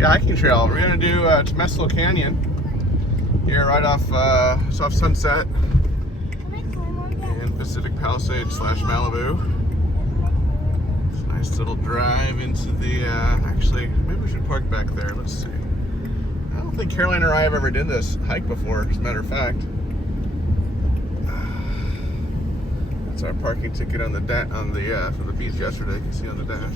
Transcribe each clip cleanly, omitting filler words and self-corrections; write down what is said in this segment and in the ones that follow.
Yeah, hiking trail. We're gonna do Temescal Canyon here, right off it's off Sunset in Pacific Palisades / Malibu. It's a nice little drive into the. Actually, maybe we should park back there. Let's see. I don't think Caroline or I have ever did this hike before. As a matter of fact, that's our parking ticket on the for the beach yesterday. You can see on the dash.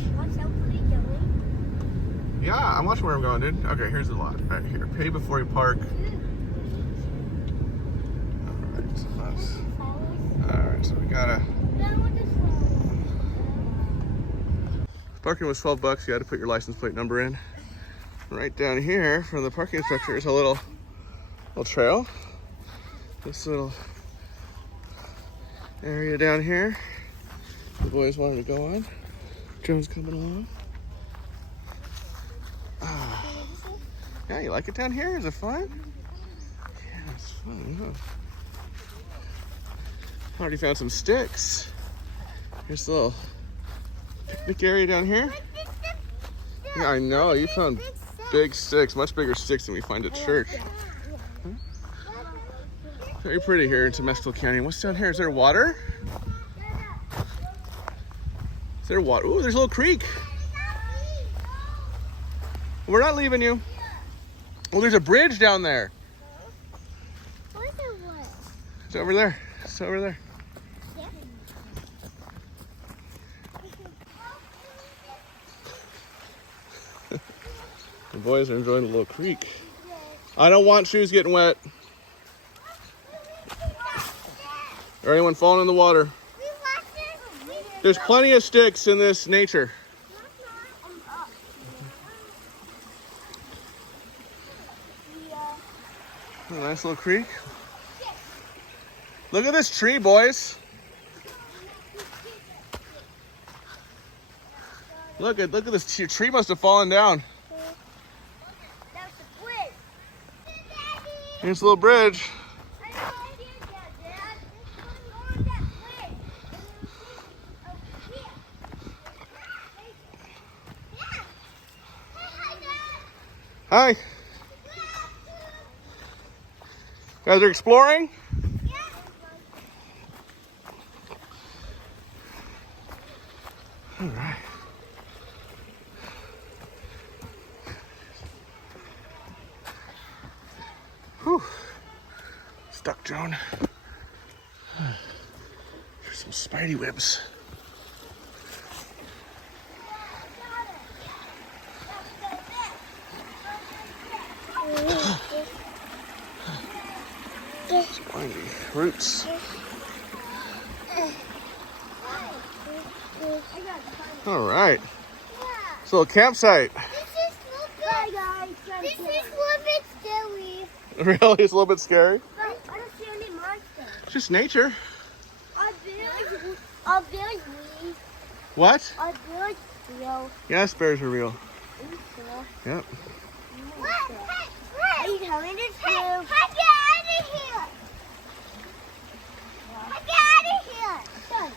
Yeah, I'm watching where I'm going, dude. Okay, here's the lot. Right here. Pay before you park. Alright, so that's... Alright, so we gotta... Parking was $12. You had to put your license plate number in. Right down here, from the parking instructor, is a little trail. This little area down here. The boys wanted to go on. Joan's coming along. Yeah, you like it down here? Is it fun? Yeah, it's fun. Huh? Already found some sticks. Here's a little picnic area down here. Yeah, I know. You found big sticks, much bigger sticks than we find at church. Huh? Very pretty here in Temescal Canyon. What's down here? Is there water? Is there water? Ooh, there's a little creek. We're not leaving you. Well, there's a bridge down there. Where's the what? It's over there. It's over there. Yeah. The boys are enjoying the little creek. I don't want shoes getting wet. Or anyone falling in the water. There's plenty of sticks in this nature. A nice little creek. Look at this tree, boys. Look at this tree. Must have fallen down. Here's a little bridge. Hi. You guys are exploring? All right. Whew. Stuck, Joan. There's some spidey webs. Spiny roots. All right. It's a little campsite. This is a little bit scary. Really? It's a little bit scary? I don't see any monsters. It's just nature. Are bears real? What? Are bears real? Yes, bears are real. Yep. Are you telling this to? Hey, get out of here! Get out of here!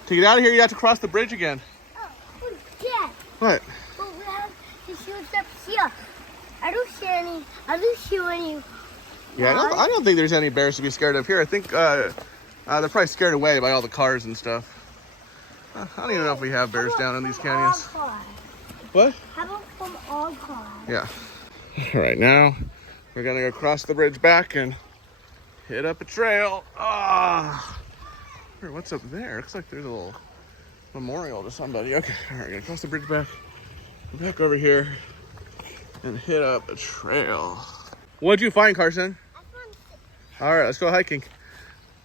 To get out of here, you have to cross the bridge again. Oh, yeah. What? But we have to shoot up here. I don't see any. Yeah, I don't think there's any bears to be scared of here. I think they're probably scared away by all the cars and stuff. I don't even know if we have bears down in these canyons. What? How about from all cars? Yeah. All right, now we're gonna go across the bridge back and hit up a trail. What's up there? Looks like there's a little memorial to somebody. Okay, all right, gonna cross the bridge back over here and hit up a trail. What'd you find, Carson? All right, let's go hiking.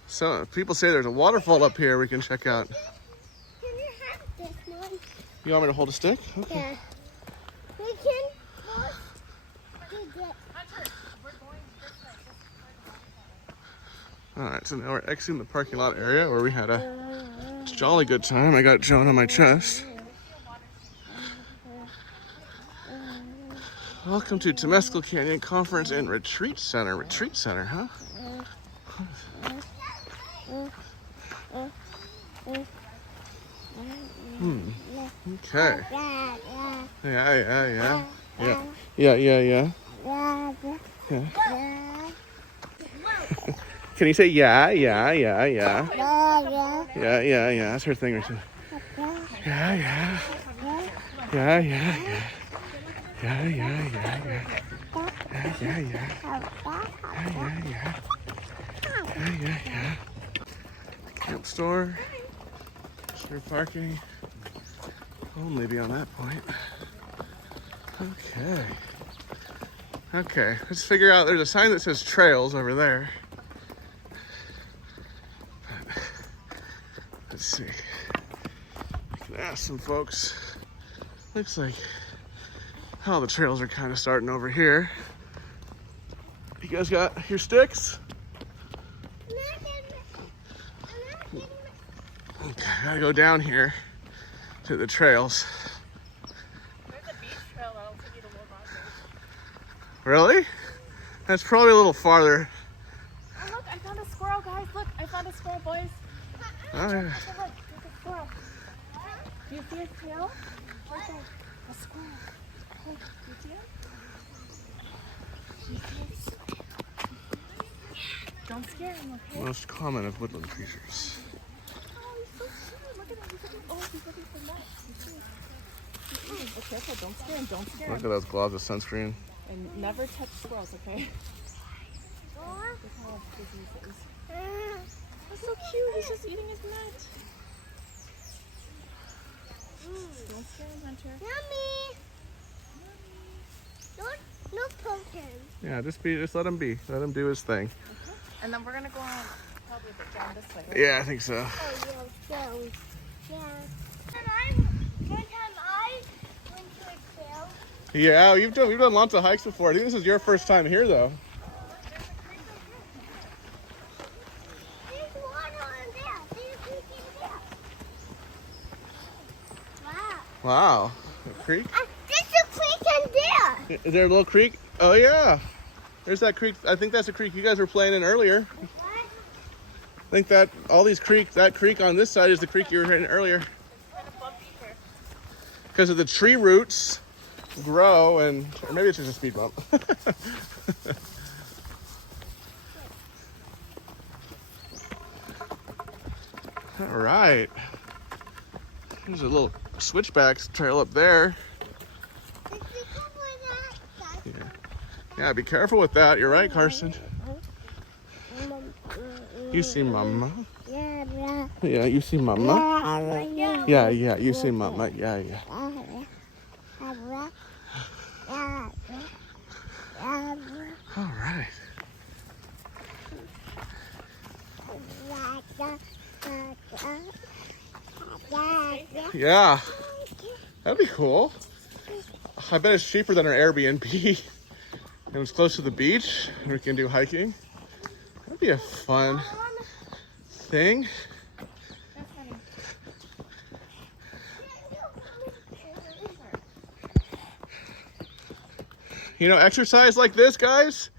So people say there's a waterfall up here we can check out. Can you have this one? You want me to hold a stick? Okay. Yeah. We can. All right, so now we're exiting the parking lot area where we had a jolly good time. I got Joan on my chest. Welcome to Temescal Canyon Conference and Retreat Center. Retreat Center, huh? Okay. Yeah. Yeah. Yeah, yeah, yeah. Yeah. Can you say yeah, yeah, yeah, yeah? Yeah, yeah, yeah. That's her thing right there. Yeah, yeah. Yeah, yeah, yeah. Yeah, yeah, yeah, yeah. Yeah, yeah, yeah. Yeah, yeah, yeah. Yeah, yeah, yeah. Camp store. Sure parking. Only be on that point. Okay. Okay, let's figure out, there's a sign that says trails over there. But, let's see. I can ask some folks. Looks like all the trails are kind of starting over here. You guys got your sticks? Okay, I gotta go down here to the trails. There's a beach trail that'll take you to Little Rogers. Really? That's probably a little farther. Oh look, I found a squirrel, guys. Look, I found a squirrel, boys. Oh, yeah. Look, there's a squirrel. Do you see his tail? Right there. A squirrel. Look, do you see him? Do you see him? Don't scare him, okay? Most common of woodland creatures. Oh, he's so cute. Look at him. He's looking for nuts. You see? Be careful. Don't scare him. Don't scare him. Look at those gloves of sunscreen. And never touch squirrels, okay? Look how busy he is. That's so cute. He's just eating his nut. Don't scare him, Hunter. Yummy. Don't poke him. Yeah, just let him be. Let him do his thing. And then we're gonna go on probably a bit down this way. Right? Yeah, I think so. Oh, yeah. One time I went to a trail. Yeah, we've done lots of hikes before. I think this is your first time here, though. There's water in there. There's a creek in there. Wow. Wow, a creek? There's a creek in there. Is there a little creek? Oh yeah, there's that creek. I think that's the creek you guys were playing in earlier. I think that that creek on this side is the creek you were in earlier. It's kind of bumpy here. Because of the tree roots grow, or maybe it's just a speed bump. All right, there's a little switchback trail up there. Yeah, be careful with that. You're right, Carson. You see Mama? Yeah, you see Mama? Yeah, you see Mama. Yeah. All right. Yeah, that'd be cool. I bet it's cheaper than our Airbnb. And it's close to the beach, and we can do hiking. That'd be a fun thing. You know, exercise like this, guys,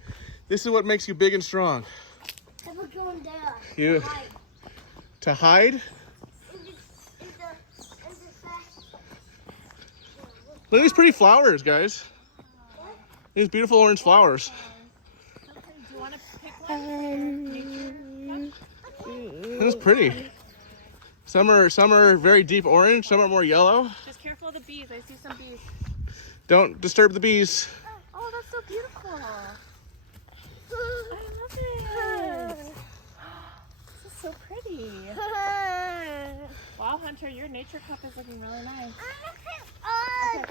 this is what makes you big and strong. We're going there. You to hide? Look at these pretty flowers, guys. These beautiful orange flowers. Okay, do you want to pick one? That's pretty. Some are very deep orange, some are more yellow. Just careful of the bees. I see some bees. Don't disturb the bees. Oh, that's so beautiful. I love it. This is so pretty. Wow, Hunter, your nature cup is looking really nice. I want to pick all of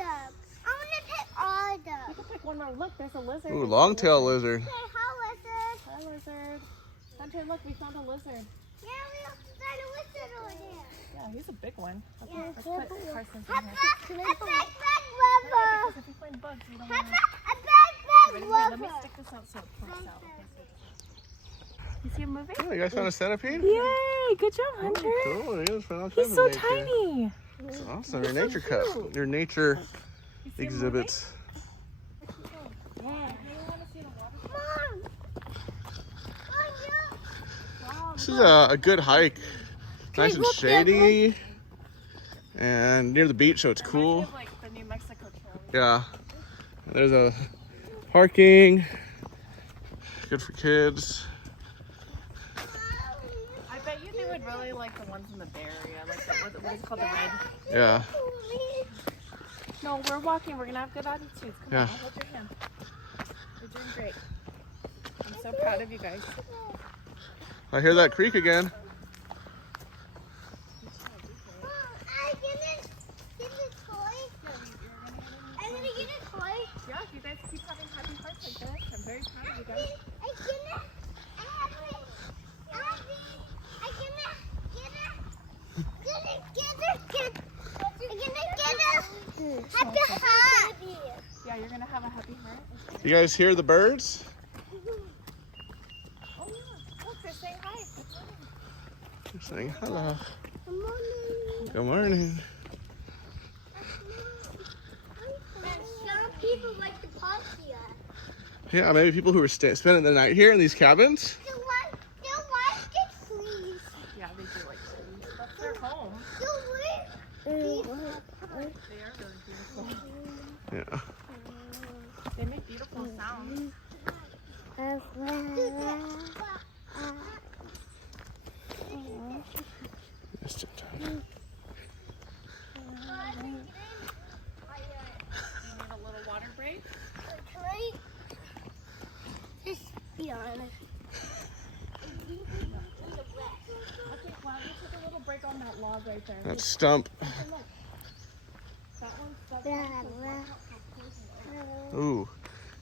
them. You can pick one more. Look, there's a lizard. Ooh, long-tailed lizard. Hey, how was it? Hi, lizard. Hunter, look, we found a lizard. Yeah, we found a wizard over there. Yeah, he's a big one. Okay, Yeah, let's put Carson's in A here. backpack Because rubber. if you find bugs, you don't A want to... backpack Ready? Here, let me rubber. stick this out so it pokes out. Okay, so you see him moving? Oh, you guys found a centipede? Yay! Good job, Hunter. Cool. You guys found all kinds He's of so nature. tiny. That's awesome. Your nature cup. Your nature You see him exhibits. moving? Yeah. You want to see the water? Mom. Wow. This is a good hike. Nice and shady. And near the beach, so it's Reminds me cool. of, like the New Mexico trail. Yeah. There's a parking. Good for kids. I bet you they would really like the ones in the Bay Area, like the, what is it called, the red. Yeah. No, we're walking. We're gonna have good attitudes. Come Yeah. on, I'll hold your hand. You're doing great. I'm so proud of you guys. I hear that creek again. Yeah, if you guys keep having happy hearts like this, I'm very proud of you guys. Yeah, you're gonna have a happy heart. You guys hear the birds? Oh yeah, look, they're saying hi. They're saying hello. Good morning. Good morning. Some people like the park here. Yeah, maybe people who were spending the night here in these cabins. They like the trees. Yeah, they do like trees. That's their home. They They are really beautiful. Yeah. They make beautiful sounds. Missed it. You need a little water break? Can I just be honest? Okay, well, you take a little break on that log right there. That stump. And look. That one's Ooh.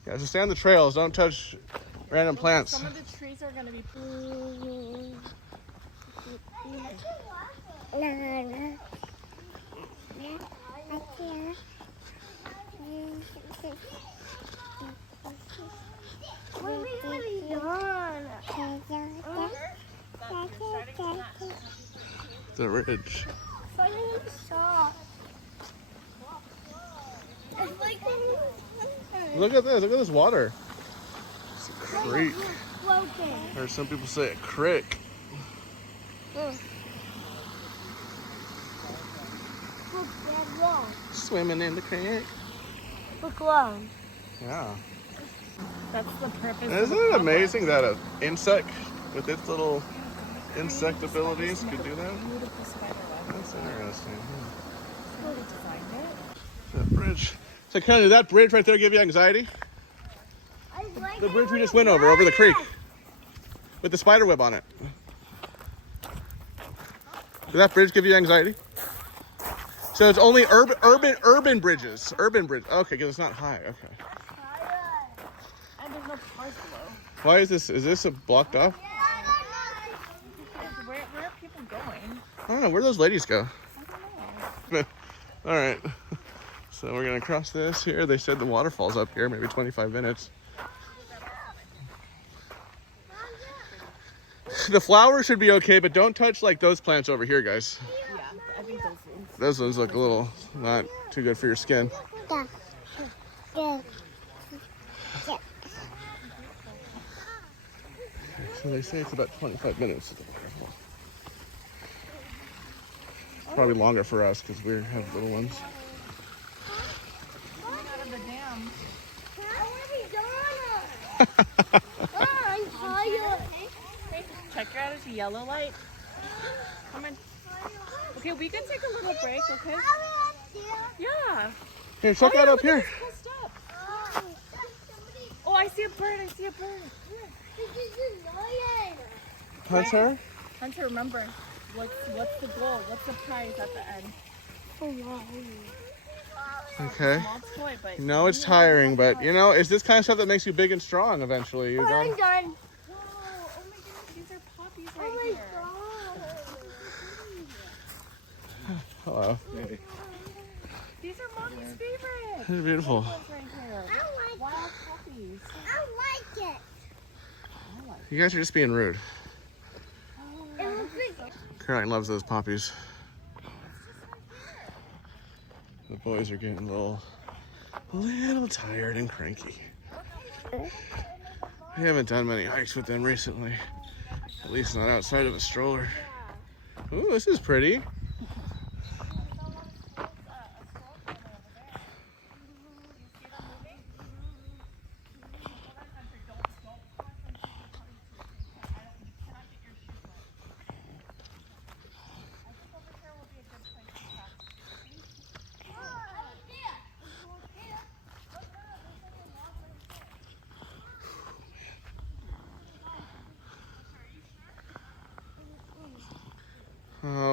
Yeah, so stay on the trails. Don't touch random plants. Some of the trees are going to be... The ridge. Look at this. Look at this water. It's a creek. Or some people say a crick. Swimming in the creek. Look long. Yeah. That's the purpose. Isn't it amazing that an insect with its little insect abilities could do that? Beautiful spider web. That's interesting. Somebody designed it. That bridge. So Kenny, did that bridge right there give you anxiety? The bridge we just went over the creek. With the spider web on it. Did that bridge give you anxiety? So it's only urban bridges. Urban bridge. Okay, because it's not high. Okay. And there's no cars below. Why is this? Is this a blocked off? Where are people going? I don't know. Where those ladies go? I don't know. All right. So we're gonna cross this here. They said the waterfall's up here, maybe 25 minutes. The flowers should be okay, but don't touch like those plants over here, guys. Yeah, I think those ones. Those ones look a little not too good for your skin. So they say it's about 25 minutes to the waterfall. Probably longer for us because we have little ones. Coming out of the dam. I'm tired. Check your out as a yellow light. Come in. Okay, we can take a little break, okay? Yeah. Here, check that up here. It's closed up. Oh, I see a bird. I see a bird. Hunter? Hunter, remember, what's the goal? What's the prize at the end? Okay. Small toy, but No, it's tiring, but you know, it's this kind of stuff that makes you big and strong eventually. You I'm got done. Whoa, oh my goodness, these are poppies Oh right my here. god. hello. These are mommy's favorites. They're beautiful. These ones right here. I like Wild poppies. I like it. You guys are just being rude. It looks like Caroline loves those poppies. The boys are getting a little tired and cranky. We haven't done many hikes with them recently. At least not outside of a stroller. Ooh, this is pretty.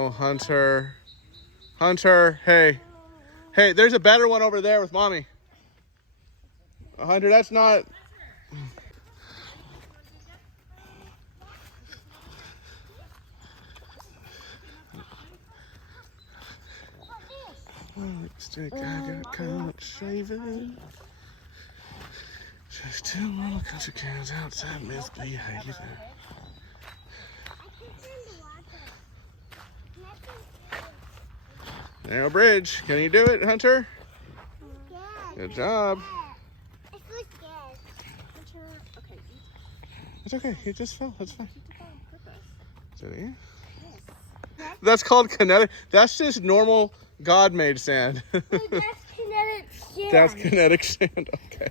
Oh, Hunter. Hunter, hey. Hey, there's a better one over there with mommy. Hunter, that's not... Stick, I got caught shaving. Just two little country cans outside misbehaving. Narrow bridge. Can you do it, Hunter? Yeah. Good job. I feel scared. Okay, It's okay. He just fell. That's fine. Did he? Yes. That's called kinetic. That's just normal God-made sand. Wait, that's kinetic sand. That's kinetic sand. Okay.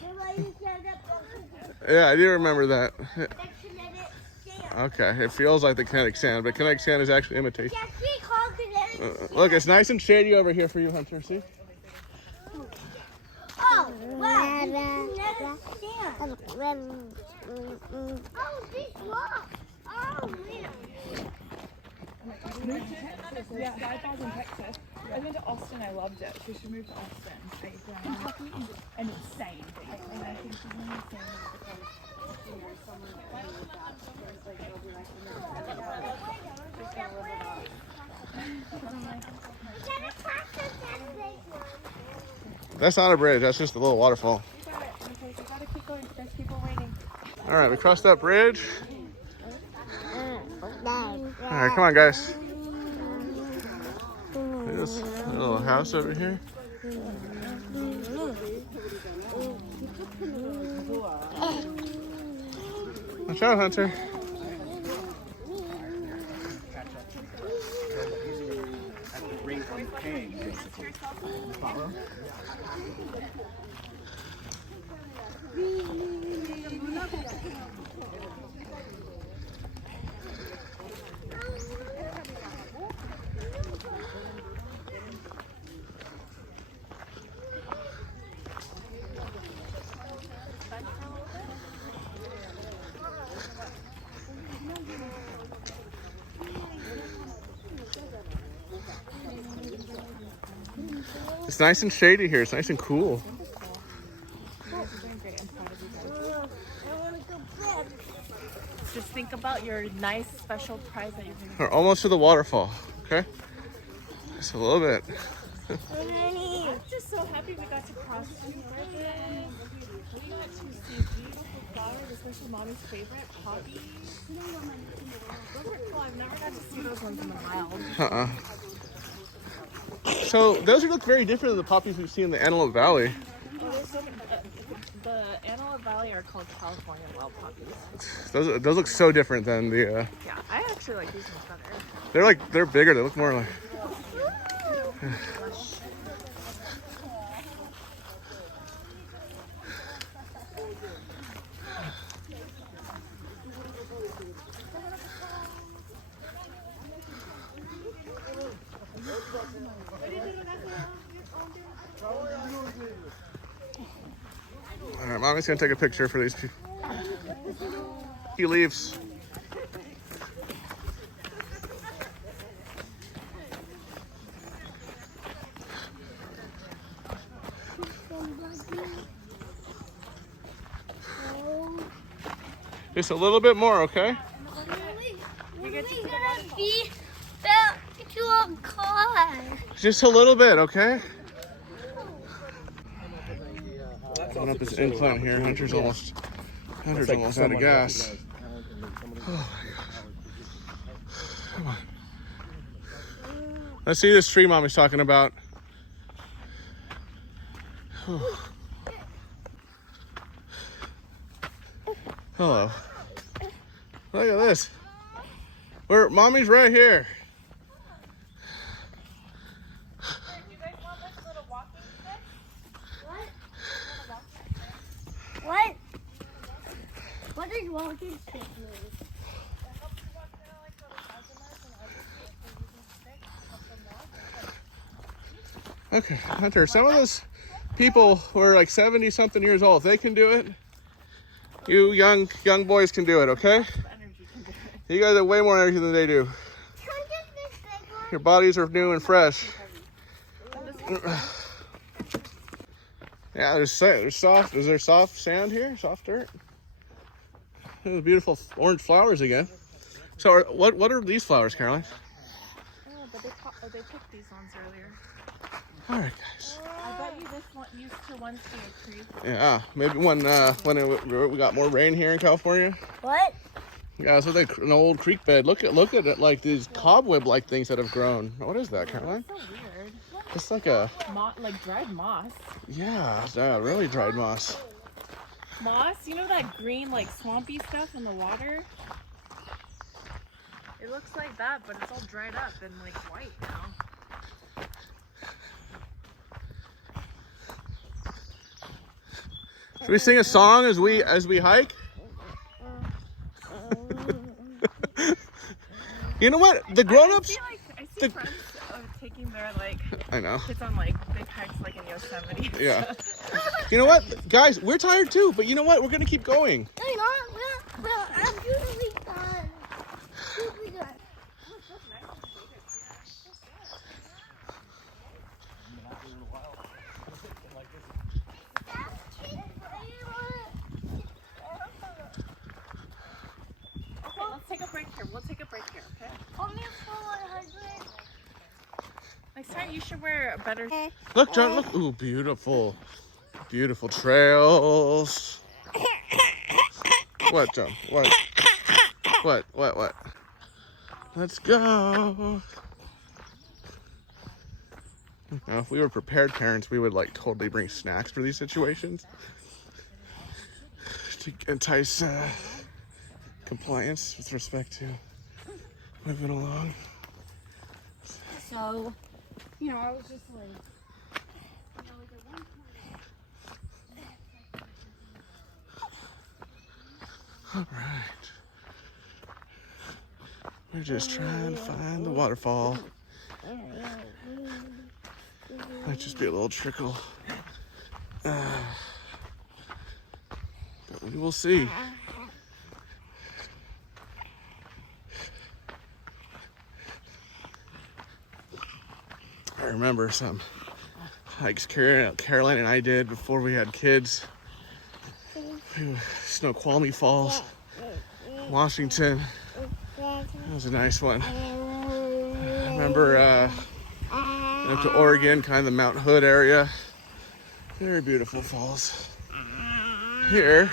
Remember you said that? Yeah, I do remember that. That's kinetic sand. Okay, it feels like the kinetic sand, but kinetic sand is actually imitation. That's we call kinetic sand. Look, it's nice and shady over here for you, Hunter. See? Oh, wow. Kinetic sand. Oh, these rocks. Oh, man. yeah, I was in Texas. I went to Austin. I loved it. She should move to Austin. Kentucky is an insane thing. And I think she's only saying That's not a bridge. That's just a little waterfall. you got it. Okay, you gotta keep going. There's people waiting. All right, we crossed that bridge. All right, come on, guys. There's a little house over here. Watch out, Hunter. It's nice and shady here. It's nice and cool. Just think about your nice special prize that you're going to We're almost to the waterfall, okay? Just a little bit. I'm just so happy we got to cross two bridges. We got to see beautiful flowers, especially Mommy's favorite, poppies. Those are cool. I've never got to see those ones in the wild. So those look very different than the poppies we've seen in the Antelope Valley. Oh, there's so many, the Antelope Valley are called California wild poppies. Those look so different than the. Yeah, I actually like these ones better. They're bigger. They look more like. All right, Mommy's gonna take a picture for these people. He leaves. Just a little bit more, okay? We're gonna be back to our car. Just a little bit, okay? Going up this incline here. Hunter's almost out of gas. Oh my gosh. Come on. Let's see this tree Mommy's talking about. Hello. Look at this. Mommy's right here. You guys want this little walking stick? What? What does walking stick mean? Okay, Hunter, some of those people who are like 70-something years old, if they can do it, you young boys can do it, okay? You guys have way more energy than they do. Hunter's Your bodies are new and fresh. Yeah, there's soft. Is there soft sand here? Soft dirt? There's beautiful orange flowers again. So, what are these flowers, Caroline? Oh, but they picked these ones earlier. All right, guys. I bet you this one used to once be a creek. Yeah, maybe when we got more rain here in California. What? Yeah, it's like an old creek bed. Look at it, like these cobweb-like things that have grown. What is that, Caroline? That's so weird. It's like a Like dried moss. yeah, really dried moss. Moss? You know that green, like swampy stuff in the water? It looks like that, but it's all dried up and like white now. Should we sing a song as we hike? You know what? The grown-ups. I see friends taking their I know. kids on big hikes like in Yosemite. Yeah. You know what, guys? We're tired too, but you know what? We're gonna keep going. No, you're not. Well, I'm usually done. Usually done. Okay, let's take a break here. We'll take a break here, okay? Only for 100. Next time you should wear a better... Look, John. Look. Ooh, beautiful, beautiful trails. What, John? What? What? Let's go. Now, if we were prepared parents, we would totally bring snacks for these situations to entice compliance with respect to moving along. So, I was just like... All right. We're just trying to find the waterfall. Might just be a little trickle. But we will see. I remember some hikes Caroline and I did before we had kids. Snoqualmie Falls, Washington. That was a nice one. I remember went to Oregon, kind of the Mount Hood area. Very beautiful falls. Here,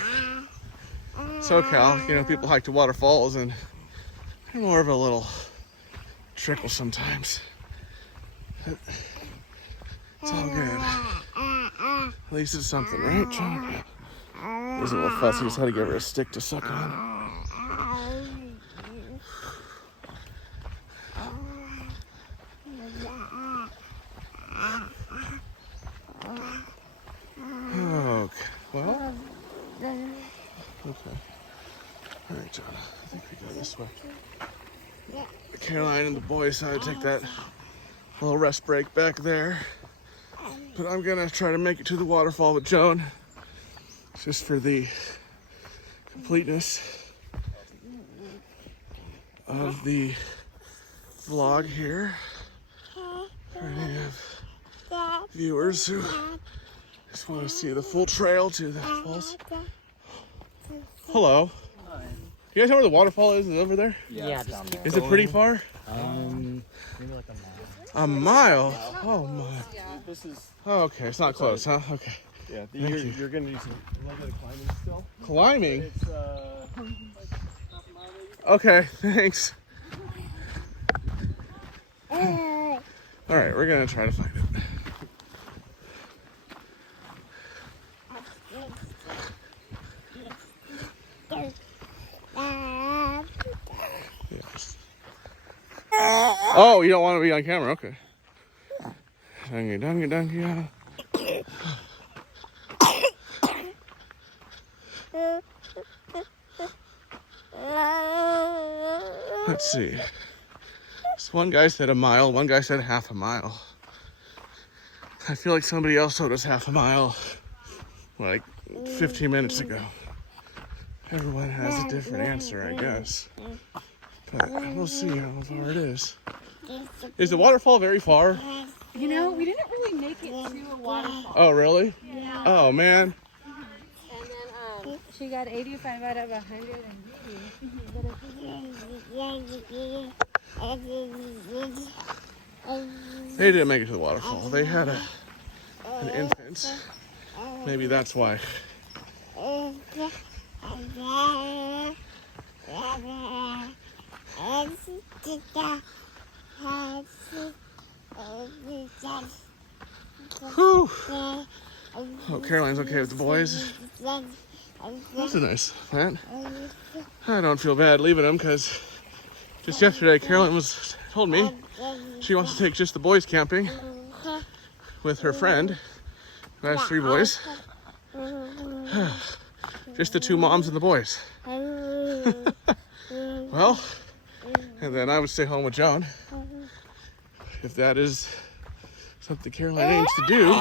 SoCal, people hike to waterfalls and they're more of a little trickle sometimes. But it's all good. At least it's something, right, John? There's a little fussy, just had to give her a stick to suck on. Okay, well, okay. All right, John, I think we go this way. Caroline and the boys decided to take that little rest break back there. But I'm gonna try to make it to the waterfall with Joan, just for the completeness of the vlog here. For any of viewers who just want to see the full trail to the falls. Hello. Hi. You guys know where the waterfall is? Is it over there? Yeah, down there. Is it pretty far? Maybe like a mile. A mile? Oh my. This is, Oh, okay, it's not close, huh? Okay. yeah, Thank you. you're gonna need some, a little bit of climbing still. Climbing? It's, like half a mile maybe. Okay, thanks. All right, we're gonna try to find it. Yes. Oh, you don't want to be on camera? Okay. Dungy. Let's see. So one guy said a mile, one guy said half a mile. I feel like somebody else told us half a mile like 15 minutes ago. Everyone has a different answer, I guess. But we'll see how far it is. Is the waterfall very far? You know, we didn't really make it to a waterfall. Oh, really? Yeah. Oh, man. And then she got 85 out of 180. They didn't make it to the waterfall. They had an infant. Maybe that's why. Whew. Oh, Caroline's okay with the boys. That's a nice plant. I don't feel bad leaving them because just yesterday Caroline told me she wants to take just the boys camping with her friend who has 3 boys. Just the 2 moms and the boys. Well, and then I would stay home with Joan. If that is something Caroline aims to do,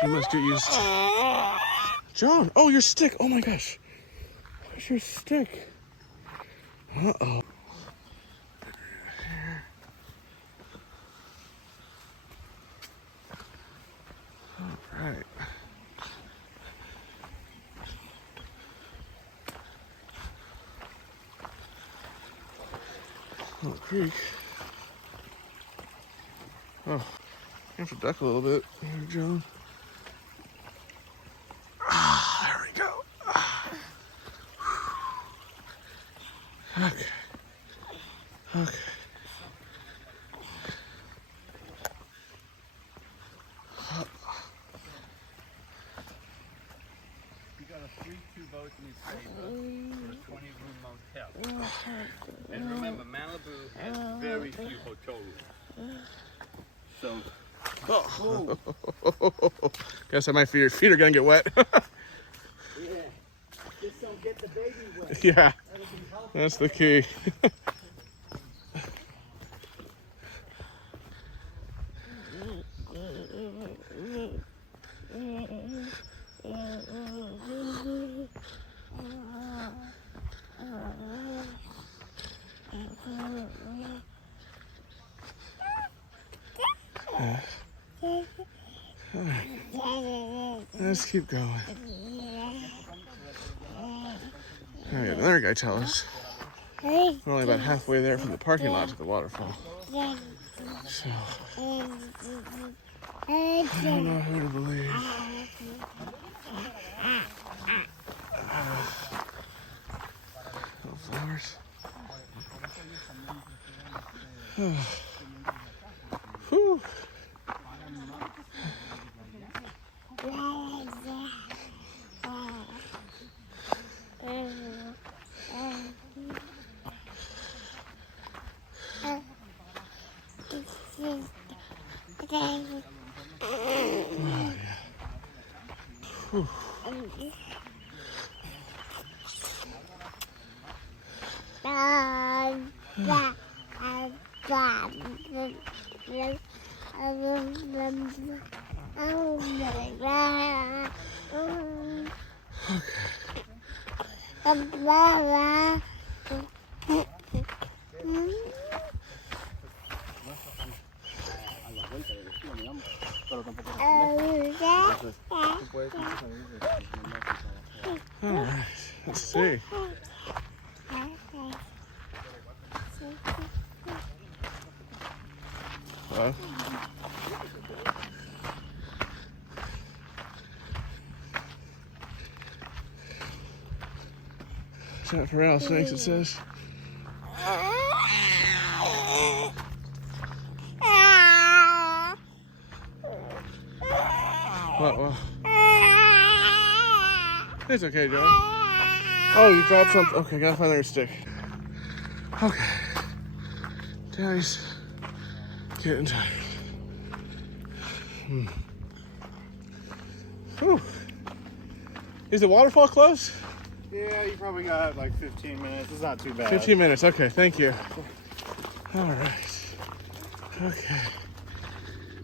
she must get used to. Joan, oh, your stick. Oh my gosh. Where's your stick? Uh-oh. All right. Little creek. Oh, you have to duck a little bit here, Joan. Ah, there we go. Ah. Okay. Okay. You got a 3-2 boat in your favor for a 20-room motel. And remember, Malibu has very few hotel rooms. So, Guess my feet are gonna get wet. yeah, just don't get the baby wet. Yeah, that's the key. Let's keep going. All right, another guy tell us we're only about halfway there from the parking lot to the waterfall. So I don't know who to believe. Little flowers. Whew. All right, let's see. Hello? Is that for rattlesnakes, it says? What? It's okay, Joe. Oh, you dropped something. Okay, gotta find another stick. Okay. Daddy's getting tired. Whew. Is the waterfall close? Yeah, you probably got like 15 minutes. It's not too bad. 15 minutes. Okay, thank you. All right. Okay.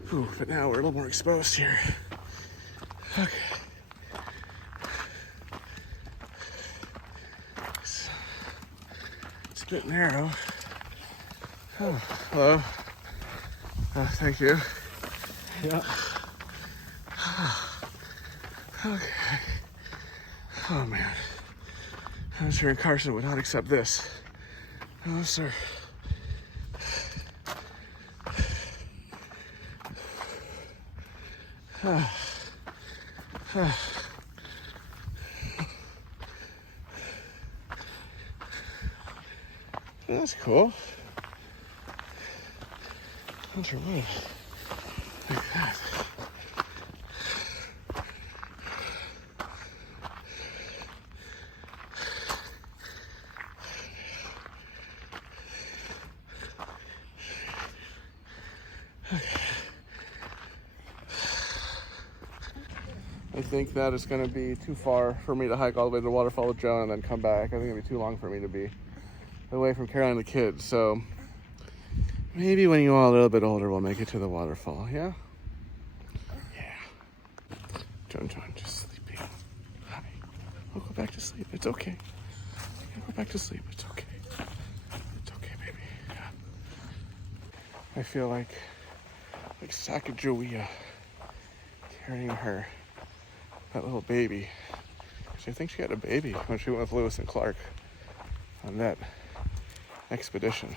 Whew, but now we're a little more exposed here. Okay. It's a bit narrow. Oh, hello. Thank you. Yeah. Okay. Oh man. I'm sure Carson would not accept this. No, sir. That's cool. That's remote. Like that. I think that is going to be too far for me to hike all the way to the waterfall with Joan and then come back. I think it'll be too long for me to be away from Caroline and the kids. So maybe when you're all a little bit older, we'll make it to the waterfall. Yeah? Yeah. Joan, just sleeping. Hi. I'll go back to sleep. It's okay. I'll go back to sleep. It's okay. It's okay, baby. Yeah. I feel like Sacagawea carrying that little baby. I think she had a baby when she went with Lewis and Clark on that expedition.